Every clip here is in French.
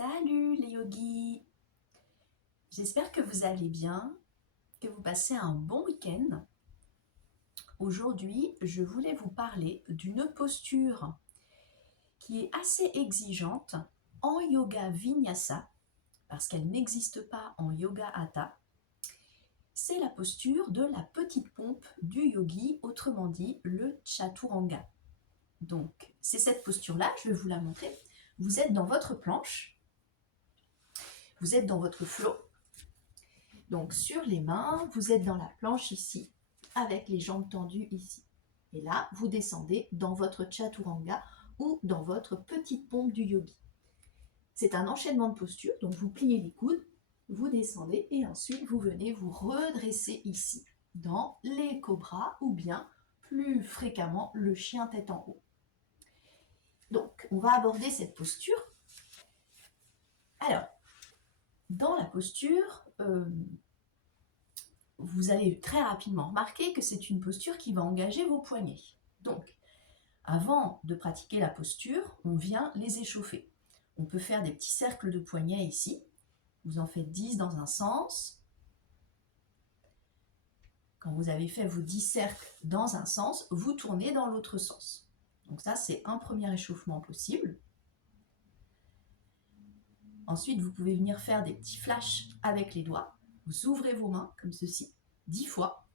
Salut les yogis! J'espère que vous allez bien, que vous passez un bon week-end. Aujourd'hui, je voulais vous parler d'une posture qui est assez exigeante en yoga vinyasa, parce qu'elle n'existe pas en yoga hatha. C'est la posture de la petite pompe du yogi, autrement dit le chaturanga. Donc, c'est cette posture-là, je vais vous la montrer. Vous êtes dans votre planche, vous êtes dans votre flow. Donc sur les mains, vous êtes dans la planche ici, avec les jambes tendues ici. Et là, vous descendez dans votre chaturanga ou dans votre petite pompe du yogi. C'est un enchaînement de postures, donc vous pliez les coudes, vous descendez et ensuite vous venez vous redresser ici, dans les cobras ou bien plus fréquemment le chien tête en haut. Donc on va aborder cette posture. Alors, dans la posture, vous allez très rapidement remarquer que c'est une posture qui va engager vos poignets. Donc, avant de pratiquer la posture, on vient les échauffer. On peut faire des petits cercles de poignets ici. Vous en faites 10 dans un sens. Quand vous avez fait vos 10 cercles dans un sens, vous tournez dans l'autre sens. Donc ça, c'est un premier échauffement possible. Ensuite, vous pouvez venir faire des petits flashs avec les doigts. Vous ouvrez vos mains comme ceci, 10 fois.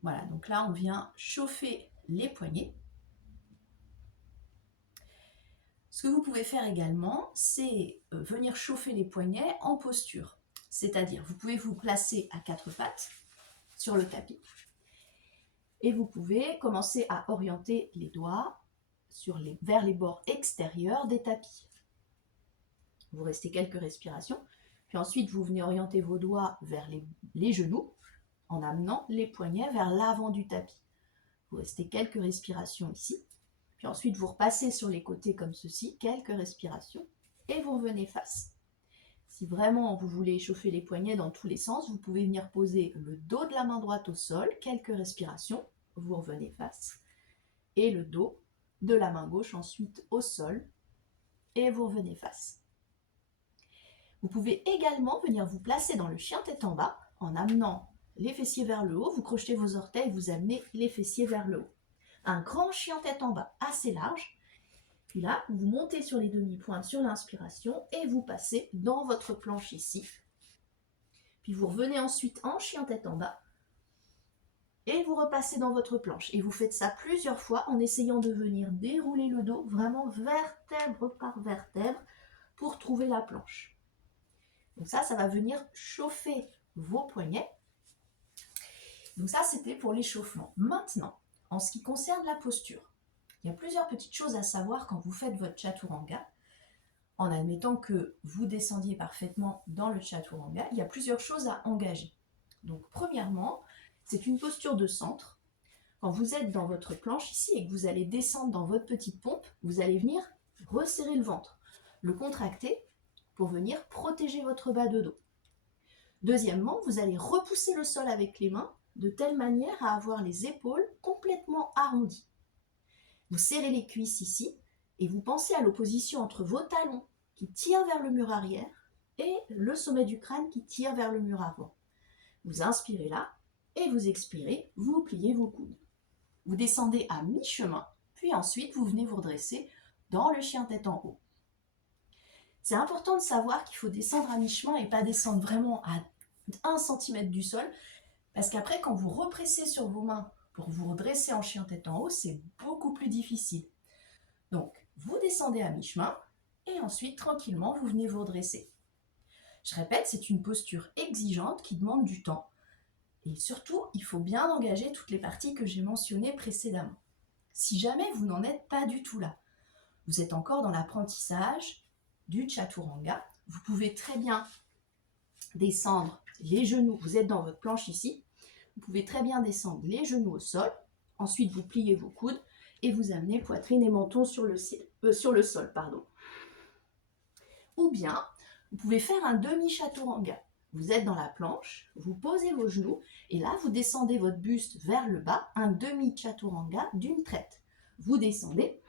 Voilà, donc là, on vient chauffer les poignets. Ce que vous pouvez faire également, c'est venir chauffer les poignets en posture. C'est-à-dire, vous pouvez vous placer à quatre pattes sur le tapis et vous pouvez commencer à orienter les doigts vers les bords extérieurs des tapis. Vous restez quelques respirations, puis ensuite vous venez orienter vos doigts vers les genoux en amenant les poignets vers l'avant du tapis. Vous restez quelques respirations ici, puis ensuite vous repassez sur les côtés comme ceci, quelques respirations, et vous revenez face. Si vraiment vous voulez échauffer les poignets dans tous les sens, vous pouvez venir poser le dos de la main droite au sol, quelques respirations, vous revenez face, et le dos de la main gauche ensuite au sol, et vous revenez face. Vous pouvez également venir vous placer dans le chien tête en bas, en amenant les fessiers vers le haut, vous crochetez vos orteils, vous amenez les fessiers vers le haut. Un grand chien tête en bas assez large. Puis là, vous montez sur les demi-pointes sur l'inspiration et vous passez dans votre planche ici. Puis vous revenez ensuite en chien tête en bas et vous repassez dans votre planche. Et vous faites ça plusieurs fois en essayant de venir dérouler le dos vraiment vertèbre par vertèbre pour trouver la planche. Donc ça va venir chauffer vos poignets. Donc ça, c'était pour l'échauffement. Maintenant, en ce qui concerne la posture, il y a plusieurs petites choses à savoir quand vous faites votre chaturanga. En admettant que vous descendiez parfaitement dans le chaturanga, il y a plusieurs choses à engager. Donc premièrement, c'est une posture de centre. Quand vous êtes dans votre planche ici et que vous allez descendre dans votre petite pompe, vous allez venir resserrer le ventre, le contracter pour venir protéger votre bas de dos. Deuxièmement, vous allez repousser le sol avec les mains de telle manière à avoir les épaules complètement arrondies. Vous serrez les cuisses ici et vous pensez à l'opposition entre vos talons qui tirent vers le mur arrière et le sommet du crâne qui tire vers le mur avant. Vous inspirez là et vous expirez, vous pliez vos coudes. Vous descendez à mi-chemin, puis ensuite vous venez vous redresser dans le chien tête en haut. C'est important de savoir qu'il faut descendre à mi-chemin et pas descendre vraiment à 1 cm du sol, parce qu'après quand vous repressez sur vos mains pour vous redresser en chien tête en haut, c'est beaucoup plus difficile. Donc, vous descendez à mi-chemin et ensuite, tranquillement, vous venez vous redresser. Je répète, c'est une posture exigeante qui demande du temps. Et surtout, il faut bien engager toutes les parties que j'ai mentionnées précédemment. Si jamais vous n'en êtes pas du tout là, vous êtes encore dans l'apprentissage du chaturanga, vous pouvez très bien descendre les genoux, vous êtes dans votre planche ici, vous pouvez très bien descendre les genoux au sol, ensuite vous pliez vos coudes et vous amenez poitrine et menton sur le sol. Ou bien, vous pouvez faire un demi-chaturanga. Vous êtes dans la planche, vous posez vos genoux et là vous descendez votre buste vers le bas, un demi-chaturanga d'une traite. Vous descendez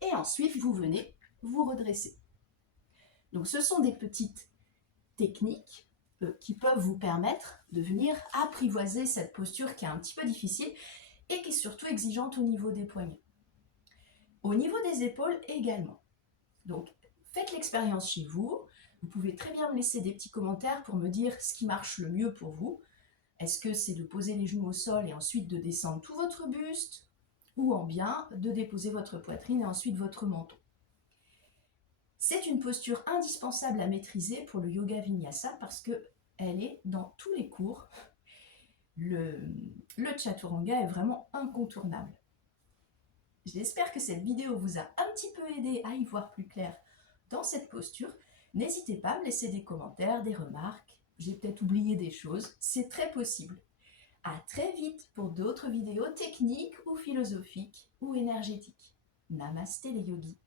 et ensuite vous venez vous redresser. Donc ce sont des petites techniques qui peuvent vous permettre de venir apprivoiser cette posture qui est un petit peu difficile et qui est surtout exigeante au niveau des poignets. Au niveau des épaules également. Donc faites l'expérience chez vous. Vous pouvez très bien me laisser des petits commentaires pour me dire ce qui marche le mieux pour vous. Est-ce que c'est de poser les genoux au sol et ensuite de descendre tout votre buste, ou en bien de déposer votre poitrine et ensuite votre menton? C'est une posture indispensable à maîtriser pour le yoga vinyasa parce qu'elle est dans tous les cours. Le chaturanga est vraiment incontournable. J'espère que cette vidéo vous a un petit peu aidé à y voir plus clair dans cette posture. N'hésitez pas à me laisser des commentaires, des remarques. J'ai peut-être oublié des choses, c'est très possible. À très vite pour d'autres vidéos techniques ou philosophiques ou énergétiques. Namasté les yogis.